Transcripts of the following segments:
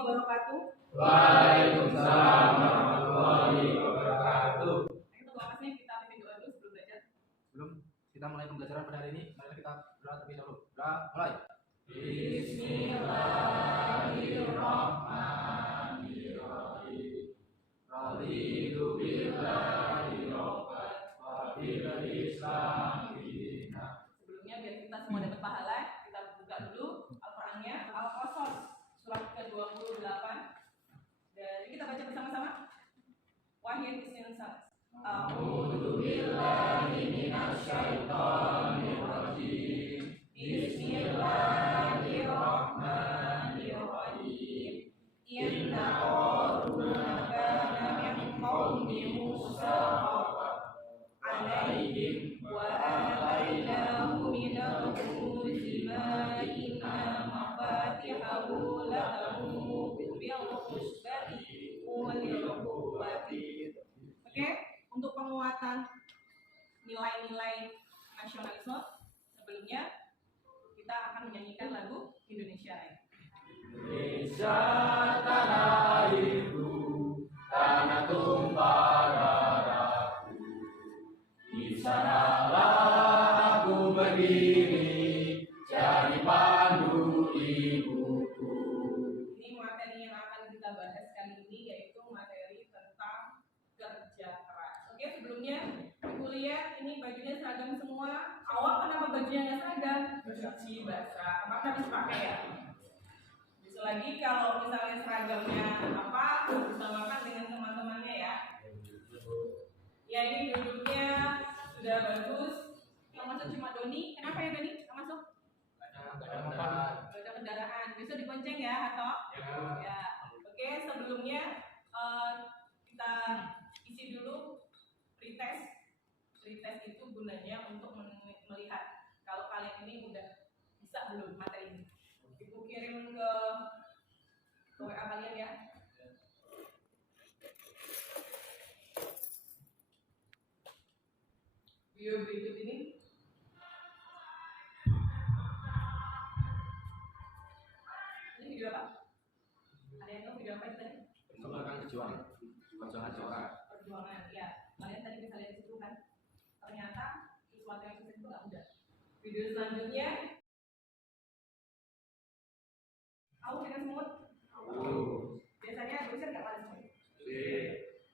wabarakatuh. Waalaikumsalam warahmatullahi wabarakatuh. Kita bahasnya kita bikin doa dulu sebelum belajar. Sebelum kita mulai pembelajaran pada hari ini, mari kita berdoa terlebih dahulu. Doa mulai. Bismillahirrahmanirrahim. Raditu billahi rabban wa bil Islam dinan. Sebelumnya biar kita semua dapat pahala, kita buka dulu Al-Qur'annya, Al-Qasas surat ke-28. Dan kita baca bersama-sama. Wahyu bismillah. A'udzu billahi minasy syaithanir rajim. Bismillahirrahmanirrahim. Inna qaruna kana min qaumi Musa alaihim wa atainahu minal kunzi ma inna mafatihahu latanu bil usbati ulil quwwati. Oke, untuk penguatan nilai-nilai nasionalisme, sebelumnya kita akan menyanyikan lagu Indonesia Raya. Indonesia tanah airku, tanah tumpah darahku. Di sanalah aku berdiri, jadi pandu ibuku. Ini materi yang akan kita bahas kali ini yaitu materi tentang kerja keras. Oke, sebelumnya kuliah ini bajunya seragam semua. Awal kenapa bajunya nggak seragam? Cuci basah, maka harus pakai ya. Bisa lagi kalau misalnya seragamnya apa, bersamakan dengan teman-temannya ya. Ya ini duduknya sudah bagus. Yang masuk cuma Doni. Kenapa ya Doni? Yang masuk? Gak ada kendaraan. Bisa dibonceng ya, Hato? Ya. Oke, sebelumnya kita isi dulu pretest. Pretest itu gunanya untuk melihat kalau kalian ini udah bisa belum materi ini. Ibu kirim ke WA kalian ya. Video berikut ini. Ini video apa? Ada yang tahu video apa itu tadi? Perjuangan Perjuangan, ya. Kalian tadi bisa lihat di situ kan? Ternyata sesuatu yang sukses itu nggak mudah. Video selanjutnya. Tahu dengan semut? Biasanya dosen nggak pada semut.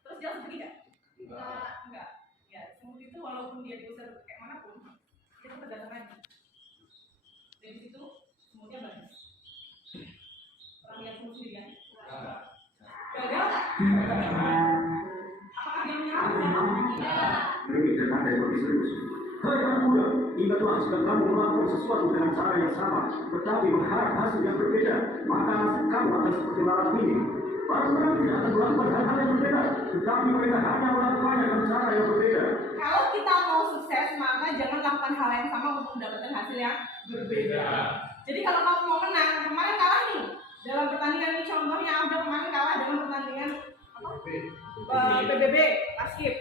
Terus dia langsung pergi nggak? Enggak. Ya, semut itu walaupun dia diusir kayak manapun, dia tetap datang lagi. Dari situ semutnya bagus. Pernah lihat semut sendiri kan? Gagal? Apakah dia menyerah? Tidak. Demikian dari bagi serius. Hai anak muda, ingatlah jika kamu melakukan sesuatu dengan cara yang sama, tetapi berharap hasil yang berbeda, maka nasib kamu akan seperti lalat ini. Para orang tidak akan melakukan hal-hal yang berbeda, tetapi mereka hanya melakukannya dengan cara yang berbeda. Kalau kita mau sukses, maka jangan lakukan hal yang sama untuk mendapatkan hasil yang berbeda. Jadi kalau kamu mau menang, kemarin kalah nih. Dalam pertandingan ini contohnya udah kemarin kalah dalam pertandingan PBB, Paskib.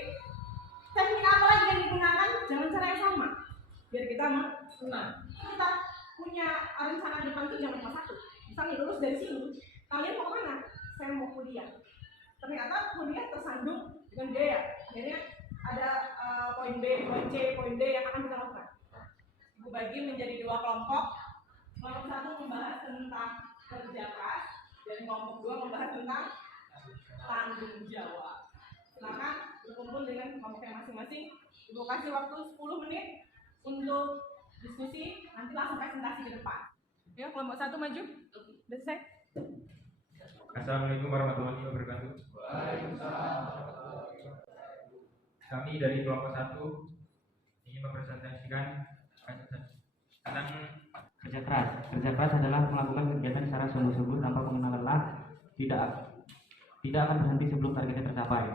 Teknik apa lagi yang digunakan? Jangan cara yang sama. Biar kita menang. Kita punya rencana ke depan itu jangan cuma satu. Misalnya lulus dari sini, kalian mau kemana? Saya mau kuliah. Ternyata kuliah tersandung dengan biaya. Akhirnya ada poin B, poin C, poin D yang akan kita lakukan. Ibu bagi menjadi dua kelompok. Kelompok satu membahas tentang kerja keras dan kelompok dua membahas tentang tanggung jawab. Silakan berkumpul dengan kelompoknya masing-masing. Ibu kasih waktu 10 menit untuk diskusi. Nanti langsung presentasi ke depan. Ya, kelompok satu maju. Udah selesai? Assalamualaikum warahmatullahi wabarakatuh. Kami dari kelompok 1 ingin mempresentasikan tentang kerja keras. Kerja keras adalah melakukan kegiatan secara sungguh-sungguh tanpa mengenal lelah, tidak akan berhenti sebelum targetnya tercapai,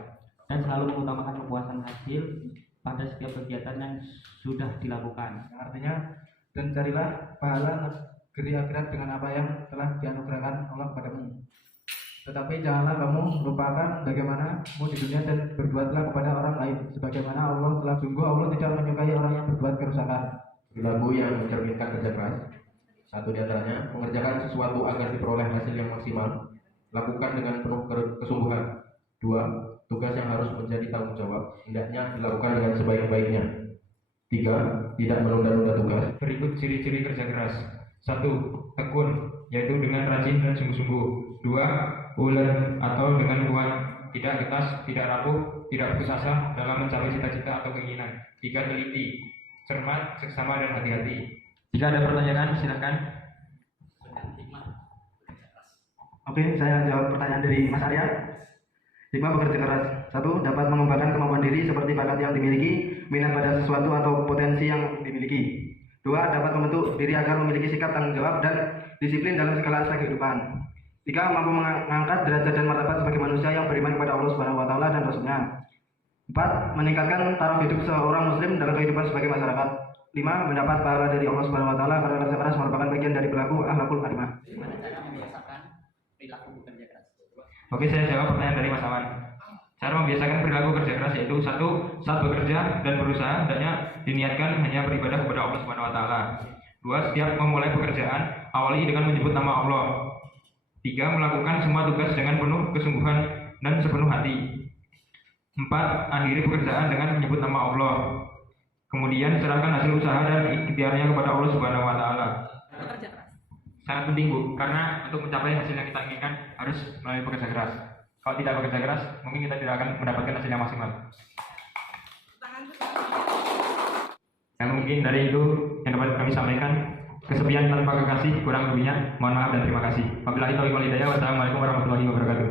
dan selalu mengutamakan kepuasan hasil pada setiap kegiatan yang sudah dilakukan. Artinya, dan carilah pahala negeri akhirat dengan apa yang telah dianugerahkan Allah kepadamu. Tetapi janganlah kamu melupakan bagaimana kamu di dunia dan berbuatlah kepada orang lain sebagaimana Allah telah. Sungguh Allah tidak menyukai orang yang berbuat kerusakan. Lagu yang mencerminkan kerja keras. Satu di antaranya mengerjakan sesuatu agar diperoleh hasil yang maksimal. lakukan dengan penuh kesungguhan. 2. Tugas yang harus menjadi tanggung jawab hendaknya dilakukan dengan sebaik-baiknya. 3. Tidak menunda-nunda tugas. Berikut ciri-ciri kerja keras. 1. Tekun, yaitu dengan rajin dan sungguh-sungguh. 2. Ulen atau dengan kuat, tidak getas, tidak rapuh, tidak putus asa dalam mencapai cita-cita atau keinginan. 3. Teliti, cermat, seksama, dan hati-hati. Jika ada pertanyaan, silakan. Oke, saya jawab pertanyaan dari Mas Arya. Hikmah bekerja keras. 1. Dapat mengembangkan kemampuan diri seperti bakat yang dimiliki, minat pada sesuatu atau potensi yang dimiliki. 2. Dapat membentuk diri agar memiliki sikap tanggung jawab dan disiplin dalam segala aspek kehidupan. 3. Mampu mengangkat derajat dan martabat sebagai manusia yang beriman kepada Allah Subhanahu wa taala dan Rasulnya. 4. Meningkatkan taraf hidup seorang muslim dalam kehidupan sebagai masyarakat. 5. Mendapat pahala dari Allah Subhanahu wa taala karena kerja keras merupakan bagian dari perilaku akhlakul karimah. Bagaimana cara membiasakan perilaku bekerja keras? Oke, saya jawab pertanyaan dari Mas Awan. Cara membiasakan perilaku kerja keras yaitu 1. Saat bekerja dan berusaha hendaknya diniatkan hanya beribadah kepada Allah Subhanahu wa taala. 2. Setiap memulai pekerjaan awali dengan menyebut nama Allah. 3. Melakukan semua tugas dengan penuh kesungguhan dan sepenuh hati. 4. Akhiri pekerjaan dengan menyebut nama Allah. Kemudian serahkan hasil usaha dan ikhtiarnya kepada Allah Subhanahu wa taala. Bekerja keras. Sangat penting, Bu, karena untuk mencapai hasil yang kita inginkan harus melalui pekerja keras. Kalau tidak bekerja keras, mungkin kita tidak akan mendapatkan hasil yang maksimal. Tangan Yang mungkin dari itu yang dapat kami sampaikan. Kesepian tanpa kekasih, kurang lebihnya mohon maaf dan terima kasih. Wabillahi taufiq wal hidayah. Wassalamualaikum warahmatullahi wabarakatuh.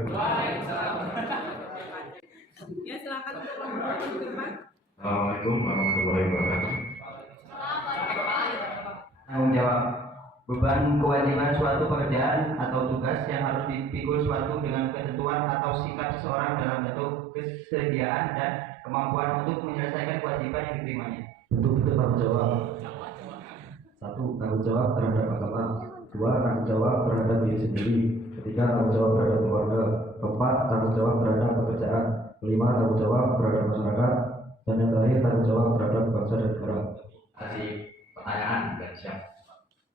Ya, silakan untuk memperbaiki depan. Assalamualaikum warahmatullahi wabarakatuh. Tanggung jawab, beban kewajiban suatu pekerjaan atau tugas yang harus dipikul suatu dengan ketentuan atau sikap seseorang dalam bentuk kesediaan dan kemampuan untuk menyelesaikan kewajiban yang diterimanya. Bentuk-bentuk tanggung jawab. 1. Tanggung jawab terhadap agama. 2. Tanggung jawab terhadap diri sendiri. 3. Tanggung jawab terhadap keluarga. 4. Tanggung jawab terhadap pekerjaan. 5. Tanggung jawab terhadap masyarakat. Dan yang terakhir tanggung jawab terhadap bangsa dan negara. Kasih pertanyaan dan siap.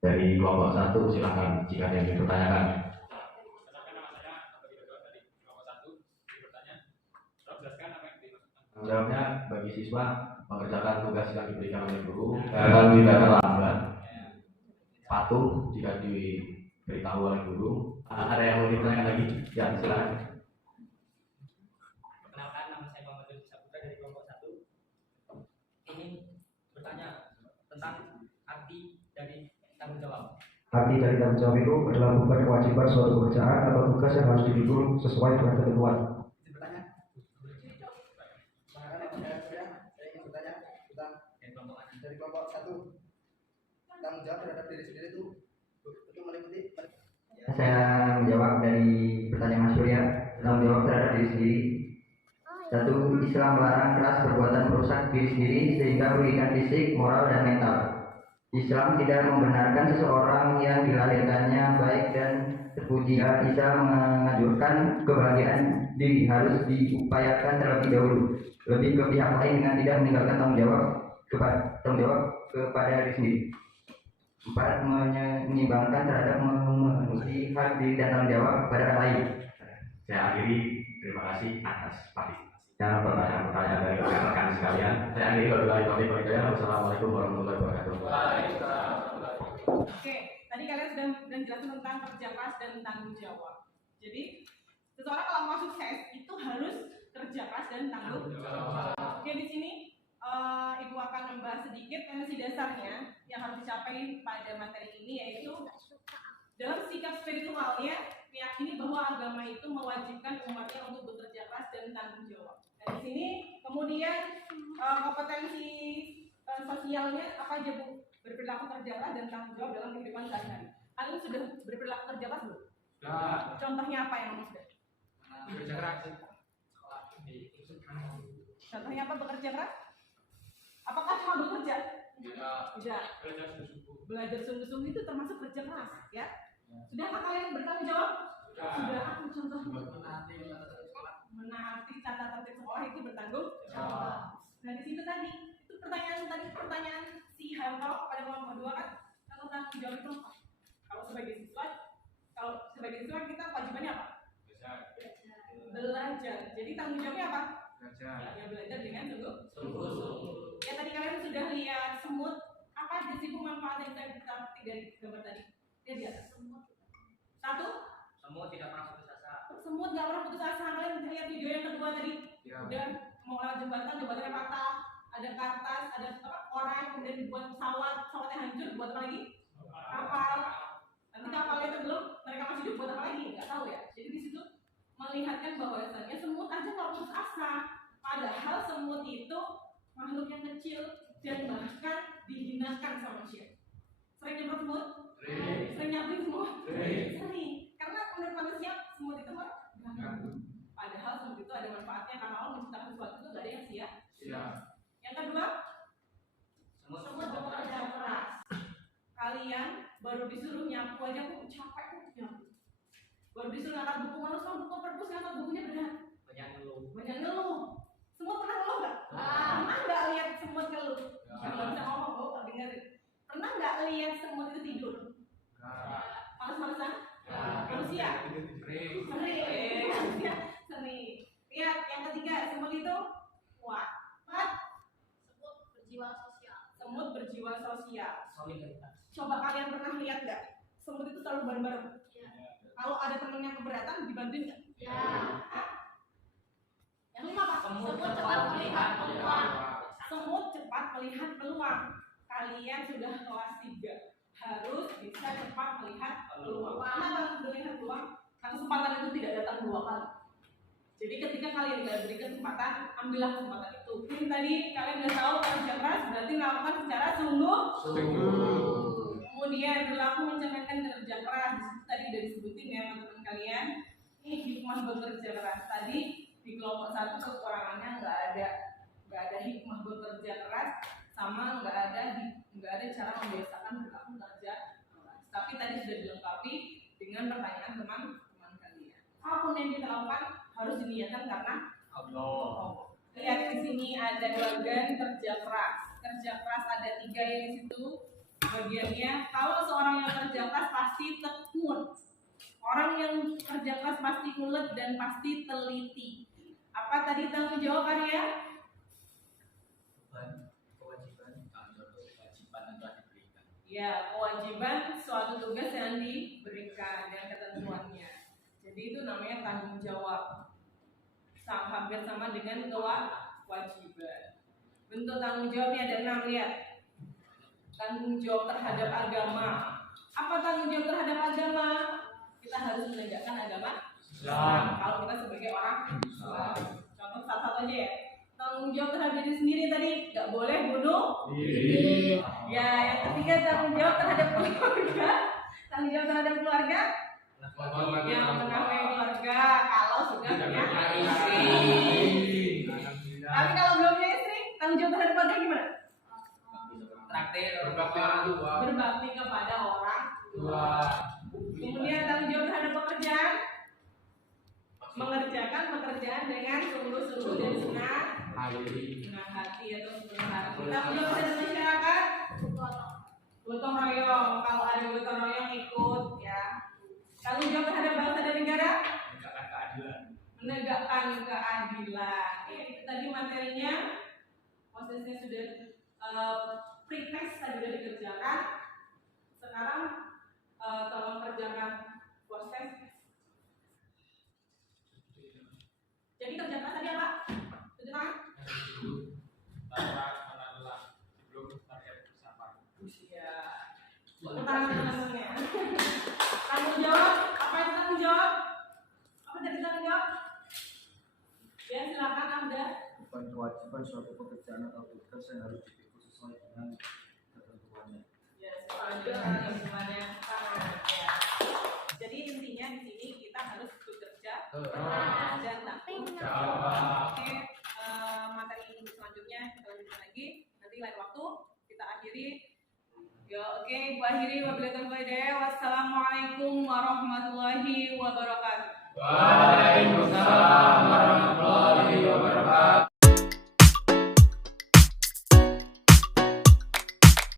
Dari kelompok 1 silakan jika ada yang dipertanyakan. Tanggung jawabnya bagi siswa mengerjakan tugas yang diberikan oleh guru dan tidak terlambat. Patuh jika diberitahu oleh guru. Ada yang mau ditanyakan lagi? Ya, silakan. Perkenalkan, nama saya Muhammad Yusuf Saputra dari kelompok 1. Ingin bertanya tentang arti dari tanggung jawab. Arti dari tanggung jawab itu adalah bukan kewajiban suatu pekerjaan atau tugas yang harus dipikul sesuai dengan ketentuan. Dari kelompok 1, tanggung jawab terhadap diri sendiri itu meliputi. Saya menjawab dari pertanyaan Mas Surya, tanggung jawab terhadap diri sendiri. 1. Islam melarang keras perbuatan merusak diri sendiri sehingga merugikan fisik, moral, dan mental. Islam tidak membenarkan seseorang yang dilahirkannya baik dan terpuji. Islam menganjurkan kebahagiaan diri harus diupayakan terlebih dahulu, lebih ke pihak lain dengan tidak meninggalkan tanggung jawab kepada diri sendiri. 4. Menyeimbangkan terhadap memenuhi hak diri dan tanggung jawab kepada orang lain. Saya akhiri, terima kasih atas partisipasi dan pertanyaan-pertanyaan dari rekan-rekan sekalian. Saya akhiri, wabillahi taufiq wal hidayah. Wassalamualaikum warahmatullahi wabarakatuh. Oke, tadi kalian sudah menjelaskan tentang kerja keras dan tanggung jawab. Jadi, seseorang kalau mau sukses itu harus kerja keras dan tanggung jawab. Oke, di sini Ibu akan membahas sedikit tendensi dasarnya yang harus dicapai pada materi ini, yaitu dalam sikap spiritualnya meyakini bahwa agama itu mewajibkan umatnya untuk bekerja keras dan tanggung jawab. Dan di sini kemudian kompetensi sosialnya apa aja, Bu? Berperilaku kerja keras dan tanggung jawab dalam kehidupan sehari-hari. Kalian sudah berperilaku kerja keras belum? Sudah. Contohnya apa yang sudah? Kerja keras. Contohnya apa bekerja keras? Apakah cuma bekerja? Tidak. Belajar sungguh-sungguh itu termasuk kerja keras, ya? Sudahkah kalian bertanggung jawab? Sudah. Aku contohnya menaati tata tertib sekolah itu bertanggung jawab. Nah, di situ tadi itu pertanyaan si Harto pada kelompok 2 kan, kalau tanggung jawab itu apa? Kalau sebagai siswa kita kewajibannya apa? belajar. Jadi tanggung jawabnya apa? Belajar. Ya belajar dengan sungguh-sungguh. Ya tadi kalian sudah lihat semut. Apa aja sih manfaat yang kita dari gambar tadi? Lihat di atas semut. Satu. Semua tidak pernah putus asa. Semut nggak pernah putus asa. Kalian lihat video yang kedua tadi. Ya. Udah mau lewat jembatannya patah. Ada kertas, ada orang, kemudian dibuat pesawatnya hancur. Buat apa lagi? Kapal. Nanti kapalnya itu belum, mereka masih hidup buat apa lagi? Nggak tahu ya. Jadi di situ melihatkan bahwasannya semut aja nggak putus asa. Padahal semut itu makhluk yang kecil dan bahkan dihinakan sama manusia. Sering nyemprot semut? Sering nyapuin semut? Sering. Karena menurut manusia semut itu mengganggu. Padahal semut itu ada manfaatnya karena Allah menciptakan sesuatu itu nggak ada yang sia-sia. Yang kedua, semut bekerja keras. Kalian baru disuruh nyapu aja kok capek kok nyapu. Baru disuruh ngangkat buku, manusia buku perpus ngangkat bukunya berat. Banyak ngeluh. Semut pernah ngeluh nggak? Pernah nggak lihat semut ngeluh? Nggak bisa ngomong, kok dengerin. Pernah nggak lihat semut itu tidur? Males-malesan? Manusia? Sering. Manusia sering. Lihat yang ketiga, semut itu kuat. Semut berjiwa sosial. Coba kalian pernah lihat nggak? Semut itu selalu bareng-bareng. Kalau ada temennya keberatan, dibantuin nggak? Yang lima apa? Semut cepat melihat peluang. Semut cepat melihat peluang. Kalian sudah kelas 3, harus bisa cepat melihat peluang. Kenapa melihat peluang? Karena kesempatan itu tidak datang 2 kali. Jadi ketika kalian diberi kesempatan, ambillah kesempatan itu. Ini tadi kalian sudah tahu kerja keras berarti melakukan secara sungguh. Kemudian berlaku mencerminkan kerja keras. Di situ tadi sudah disebutin ya teman-teman kalian. Ini hikmah bekerja keras. Tadi di kelompok 1 kekurangannya nggak ada hikmah bekerja keras, sama nggak ada cara membiasakan berlaku kerja keras. Tapi tadi sudah dilengkapi dengan pertanyaan teman-teman kalian. Apapun yang kita lakukan harus diniatkan karena Allah. Lihat di sini ada bagian kerja keras. Kerja keras ada 3 yang di situ. Bagiannya kalau seorang yang kerja keras pasti tekun. Orang yang kerja keras pasti ulet dan pasti teliti. Apa tadi tanggung jawab Arya? Ya, kewajiban suatu tugas yang diberikan dan ketentuannya. Jadi itu namanya tanggung jawab. Hampir sama dengan kewajiban. Bentuk tanggung jawabnya ada 6, lihat. Tanggung jawab terhadap agama. Apa tanggung jawab terhadap agama? Kita harus menegakkan agama Islam. Kalau kita sebagai orang Islam. Contoh satu-satu aja ya. Tanggung jawab terhadap diri sendiri tadi, nggak boleh bunuh diri. Ya, yang ketiga tanggung jawab terhadap keluarga. Tanggung jawab terhadap keluarga. Yang menafkahi keluarga kalau sudah punya istri. Tapi kalau belum punya istri, tanggung jawab terhadap keluarga gimana? Berbakti kepada orang tua. Kemudian tanggung jawab terhadap pekerjaan, mengerjakan pekerjaan dengan sungguh-sungguh dan senang hati atau senang hati. Tanggung jawab terhadap masyarakat, gotong royong. Kalau ada gotong royong ikut ya. Tanggung jawab terhadap bangsa dan negara, menegakkan keadilan. Ya, itu tadi materinya. Prosesnya sudah pre-test sudah dikerjakan. Sekarang tolong kerjakan proses. Jadi kerja keras tadi apa? Tunjuk tangan. Usia. Tepuk tangan teman-temannya. Tanggung jawab. Apa itu tanggung jawab? Apa tadi tanggung jawab? Ya silakan Anda. Bukan kewajiban suatu pekerjaan atau tugas yang harus dipikul sesuai dengan ketentuannya. Ya, sesuai dengan ya. Jadi intinya di sini kita harus bekerja dan takut. Oke, materi ini selanjutnya kita lanjutkan lagi. Nanti lain waktu kita akhiri. Ya, oke, gua akhiri wabillahi taufiq wal hidayah. Wassalamualaikum warahmatullahi wabarakatuh. Waalaikumsalam warahmatullahi wabarakatuh.